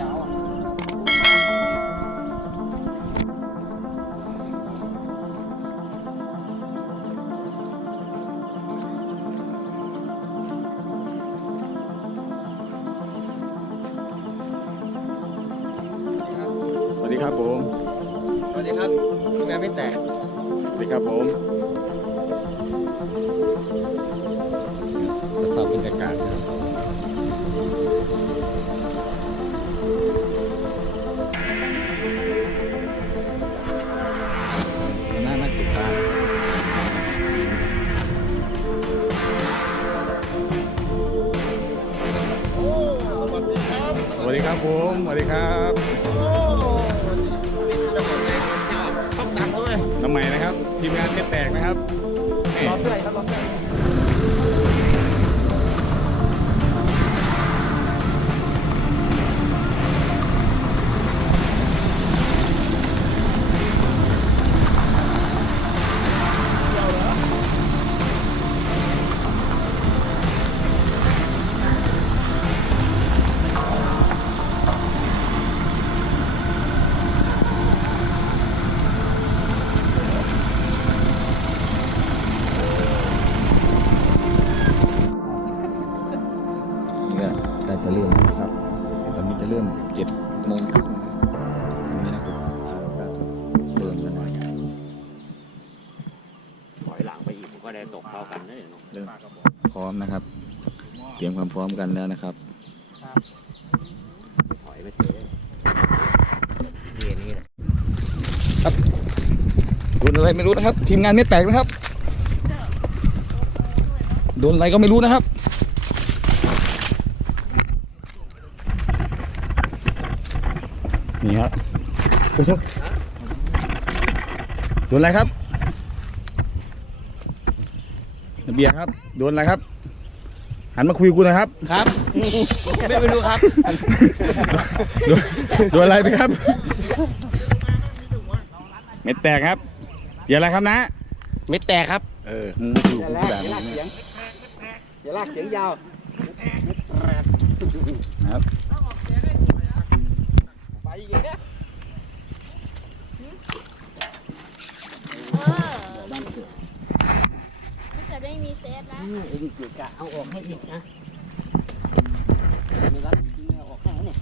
ยาวอะสวัสดีครับผม สวัสดีครับทุกงานไม่แตก สวัสดีครับผมสภาพบรรยากาศนะครับ สวัสดีครับผมสวัสดีครับต้องตังค์เลยน้ำใหม่นะครับทีมงานไม่แตกนะครับเอ้ยรอเท่าไหร่ครับรอเท่าไไปอีกผมก็ได้ตกเท่ากันนั่นเองเนาะเริ่มพร้อมนะครับ เตรียมความพร้อมกันแล้วนะครับถอยไปเถอะเรียนนี่แหละโดนอะไรไม่รู้นะครับ ทีมงานไม่แตกนะครับโดนอะไรก็ไม่รู้นะครับนี่ครับโอ้โหโดนอะไรครับ เบียร์ครับ โดนอะไรครับ หันมาคุยกับกูหนะครับ ครับ ไม่ไม่รู้ครับโดนโดนอะไรไปครับ เม็ดแตกครับอย่าอะไรครับนะไม่แตกครับ เออมึงไม่ถูกกูแบบนี้อย่าลากเสียงยาวนะครับไปอีกเนี่ย เออจะได้ มีเซฟนะเอ็งเกี่ยกะเอาออกให้อีกนะไม่รักจริงเอาออกให้เนี่ย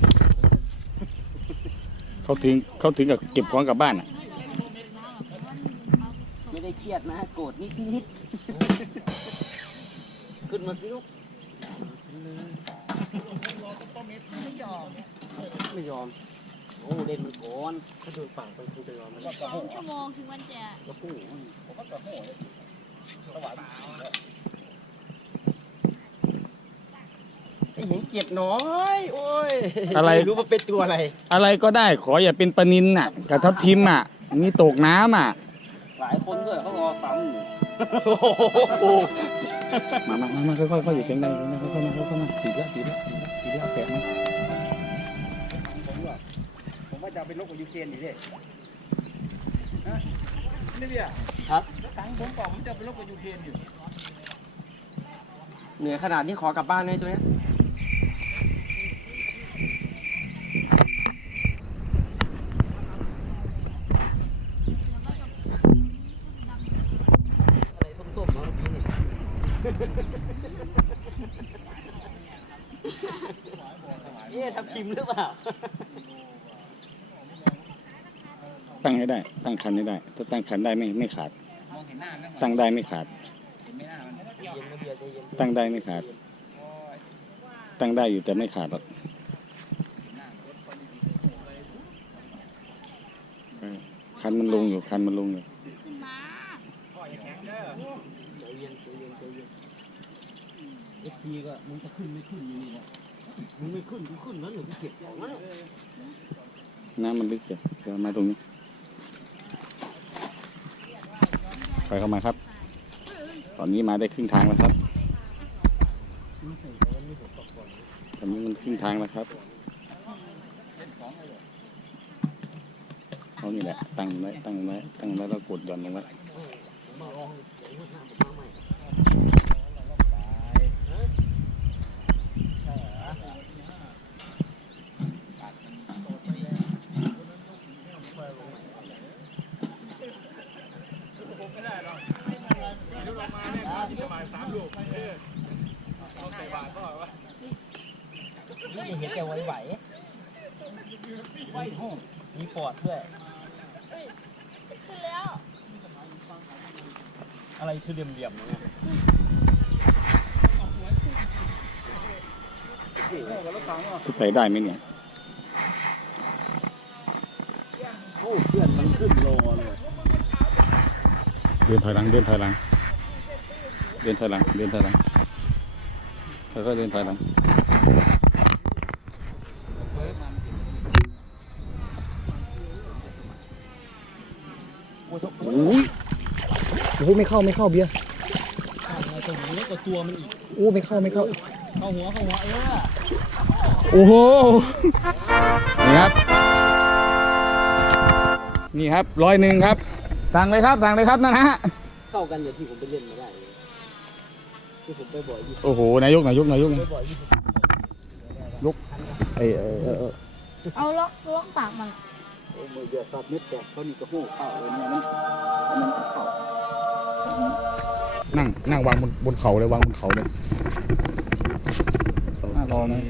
เขาถึงเขาถึงกับเก็บของกลับบ้านอะไม่ได้เครียดนะโกรธนิดนิดขึ้นมาสิลูกไม่ยอม โอ้เล่นมันก่อน ถ้าโดนฝั่งไปคงจะยอมมันสองชั่วโมงถึงวันแจกกระปู ไอ้หญิงเกียดน้อย โอ้ยอะไร ม่รู้ว่าเป็นตัวอะไร อะไรก็ได้ขออย่าเป็นปลานินน่ะกับทับทิมอะนี่ตกน้ำอะ หลายคนด้วยเขารอซ้ำอยู่มามามามาค่อยๆค่อยๆอย่าเสียงดังอย่าเสียงดังค่อยๆมาค่อยๆมาตีละตีละตีละแกะมาผมว่าจะเป็นโรคกับยูเครนอยู่ ดินี่เบียครับตังค์ผมบอกผมจะไปลบกับยูเครนอยู่เหนื่อยขนาดนี้ขอกลับบ้านเลยตัวเนี้ยอะไรส้มๆเนาะเอ๊ะทำชิมหรือเปล่า ตั้งให้ได้ ตั้งคันให้ได้ ถ้าตั้งคันได้ไม่ไม่ขาดมองเห็นหน้าไหมตั้งได้ไม่ขาดเห็นไม่หน้ามันเย็นนะเบียร์ใจเย็นตั้งได้ไม่ขาด ตั้งได้อยู่แต่ไม่ขาดหรอกเออคันมันลงอยู่คันมันลงอยู่ขึ้นมาใจเย็นใจเย็นใจเย็นเอฟซีก็มึงจะขึ้นไม่ขึ้นอยู่นี่แหละมึงไม่ขึ้นกูขึ้นแล้วหนูกูเก็บของแล้วน้ำมันลึกเดี๋ยวเดี๋ยวมาตรงนี้ ไปเข้ามาครับ ตอนนี้มาได้ครึ่งทางแล้วครับ ตอนนี้มันครึ่งทางแล้วครับเอานี่แหละ ตั้งไว้ตั้งไว้ตั้งไว้แล้วกดหย่อนลงไว้ เจะเห็นแกไหวไหว มีปอดด้วย ขึ้นแล้ว อะไรคือเหลี่ยมๆเนี่ยจะไปได้ไหมเนี่ยโอ้เพื่อนมันขึ้นโลเลยเดินถอยหลัง เดินถอยหลัง เดินถอยหลัง เดินถอยหลังค่อยๆเดินถอยหลัง อ้ยโอ้โหไม่เข้าไม่เข้าเบียร์ตรงนี้ก็ตัวมันอีกโอ้ไม่เข้าไม่เข้าเข้าหัวเข้าหัวเออโอ้โหนี่ครับ นี่ครับร้อยหนึ่งครับสั่งเลยครับสั่งเลยครับนั่นฮะเข้ากันอย่างที่ผมไปเล่นมาได้เลยที่ผมไปบ่อยอยู่โอ้โหนายกนายกนายกไปบ่อยอยู่ไอ้เออเออเออเอาล็อกล็อกปากมันโอ้ มือเดือดสับเม็ดแตกเขานี่ก็โห่เข้าวเลยเนี่ยมันมันข้าวนั่งนั่งวางบนบนเขาเลยวางบนเขาเลยน่ารอนะ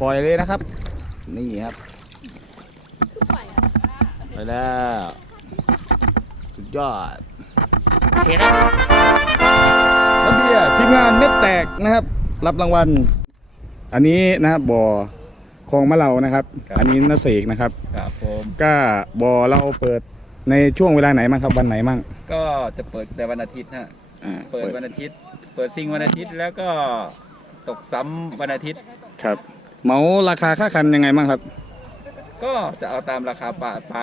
ปล่อยเลยนะครับ นี่ครับไปแล้วสุดยอดโอเคนะ แล้วเบียร์ทีมงานเม็ดแตกนะครับ รับรางวัล อันนี้นะครับบ่อคลองมะเหลานะครับอันนี้นเสกนะครับ ครับผม ก็บ่อเราเปิดในช่วงเวลาไหนมั่งครับวันไหนมั่งก็จะเปิดแต่วันอาทิตย์ฮะอ่าเปิดวันอาทิตย์ เปิดซิงวันอาทิตย์แล้วก็ตกซ้ำวันอาทิตย์ ครับเหมาราคาค่าคันยังไงมั่งครับ ก็จะเอาตามราคาปลาปลา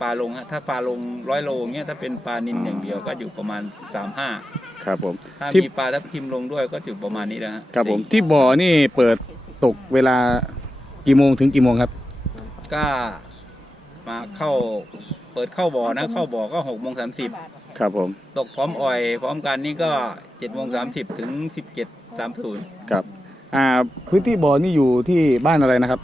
ปลาลงฮะถ้าปลาลงร้อยโลเงี้ยถ้าเป็นปลานินอย่างเดียวก็อยู่ประมาณสามห้า ครับผมถ้าที่มีปลาทับทิมลงด้วยก็อยู่ประมาณนี้นะฮะครับผมที่บ่อนี่เปิดตกเวลากี่โมงถึงกี่โมงครับ ก็มาเข้าเปิดเข้าบ่อนะ เข้าบ่อก็หกโมงสามสิบครับผมตกพร้อมอ่อย พร้อมกันนี่ก็เจ็ดโมงสามสิบถึงสิบเจ็ดสามศูนย์ครับอ่าพื้นที่บ่อนี่อยู่ที่บ้านอะไรนะครับ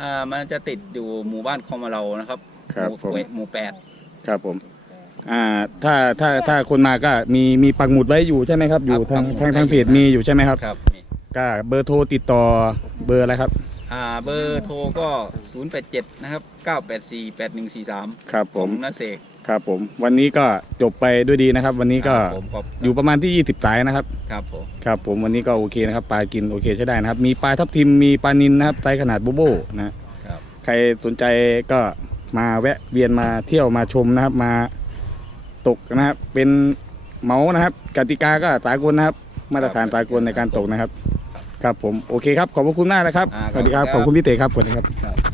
อ่ามันจะติดอยู่หมู่บ้านคอมมาเรานะครับครับหมู่ผมเวหมู่แปดครับผม อ่าถ้าถ้าถ้าคนมาก็มีมีปักหมุดไว้อยู่ใช่ไหมครับ อยู่ทางทางทางเพจมีอยู่ใช่ไหมครับ ครับนี่ก็เบอร์โทรติดต่อเบอร์อะไรครับ อ่าเบอร์โทรก็ 087 นะครับ 984 8143 ครับผผมมนาเสกครับผม วันนี้ก็จบไปด้วยดีนะครับ วันนี้ก็ครับผมขอบอยู่ประมาณที่ 20สายนะครับ ครับผม ครับผมวันนี้ก็โอเคนะครับปลากินโอเคใช้ได้นะครับ มีปลาทับทิมมีปลานินนะครับไซส์ขนาดโบโบนะครับ ใครสนใจก็มาแวะเวียนมาเที่ยวมาชมนะครับ มา ตกนะครับ เป็นเหมานะครับ กติกาก็สากลนะครับ มาตรฐานสากลในการตกนะครับ ครับผมโอเคครับขอบพระคุณมากนะครับอ่าสวัสดีครับขขออบบคุคุณณพี่เต๋ครับสวัสดีครับครับ